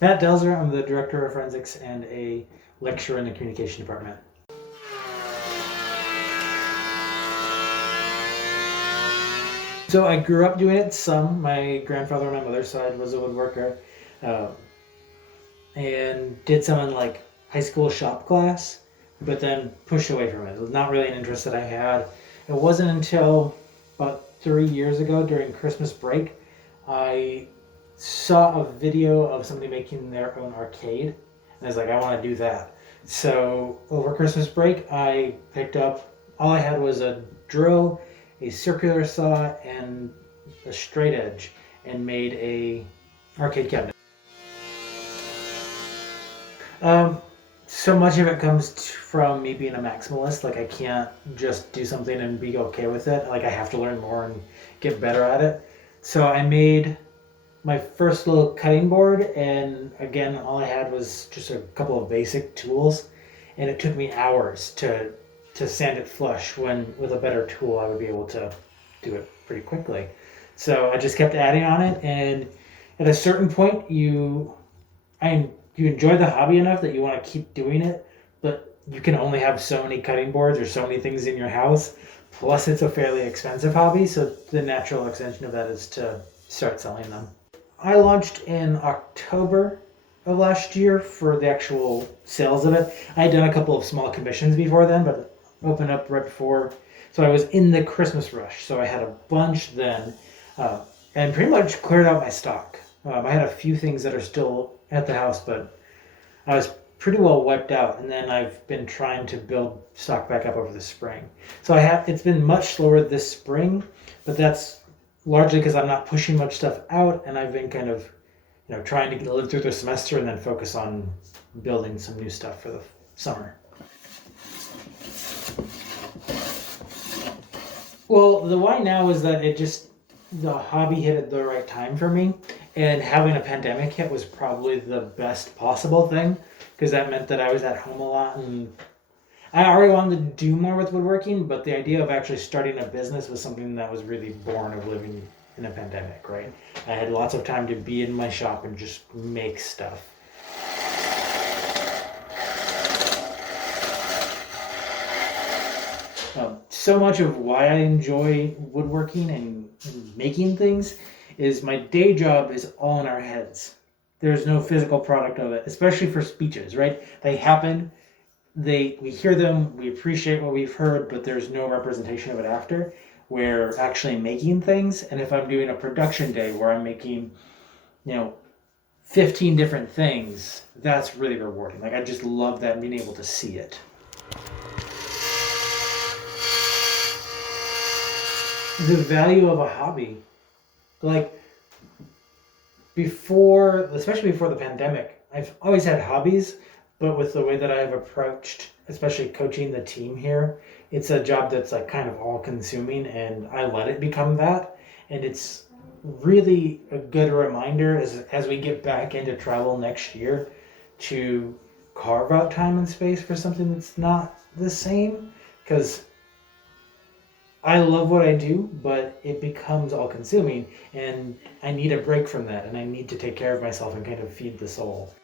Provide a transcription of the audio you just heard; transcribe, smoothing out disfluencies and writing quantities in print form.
Matt Delzer, I'm the Director of Forensics and a lecturer in the Communication Department. So I grew up doing it some. My grandfather on my mother's side was a woodworker, um, and did some in like high school shop class, but then pushed away from it. It was not really an interest that I had. It wasn't until about 3 years ago during Christmas break, I saw a video of somebody making their own arcade, and I was like, I want to do that. So over Christmas break, I picked up, all I had was a drill, a circular saw, and a straight edge, and made a arcade cabinet. Um, so much of it comes from me being a maximalist. Like I can't just do something and be okay with it. Like I have to learn more and get better at it. So I made my first little cutting board, and again, all I had was just a couple of basic tools, and it took me hours to sand it flush. When with a better tool, I would be able to do it pretty quickly. So I just kept adding on it, and at a certain point, you enjoy the hobby enough that you want to keep doing it, but you can only have so many cutting boards or so many things in your house. Plus, it's a fairly expensive hobby, so the natural extension of that is to start selling them. I launched in October of last year for the actual sales of it. I had done a couple of small commissions before then, but opened up right before. So I was in the Christmas rush. So I had a bunch then, and pretty much cleared out my stock. I had a few things that are still at the house, but I was pretty well wiped out. And then I've been trying to build stock back up over the spring. So it's been much slower this spring, but that's largely because I'm not pushing much stuff out, and I've been kind of, trying to live through the semester and then focus on building some new stuff for the summer. Well, the why now is that the hobby hit at the right time for me, and having a pandemic hit was probably the best possible thing because that meant that I was at home a lot, and I already wanted to do more with woodworking, but the idea of actually starting a business was something that was really born of living in a pandemic, right? I had lots of time to be in my shop and just make stuff. So much of why I enjoy woodworking and making things is my day job is all in our heads. There's no physical product of it, especially for speeches, right? They happen, we hear them, we appreciate what we've heard, but there's no representation of it after. We're actually making things, and if I'm doing a production day where I'm making, 15 different things, that's really rewarding. Like I just love that and being able to see it. The value of a hobby, like especially before the pandemic, I've always had hobbies, but with the way that I've approached, especially coaching the team here, it's a job that's like kind of all consuming, and I let it become that. And it's really a good reminder as we get back into travel next year to carve out time and space for something that's not the same. Because I love what I do, but it becomes all consuming, and I need a break from that, and I need to take care of myself and kind of feed the soul.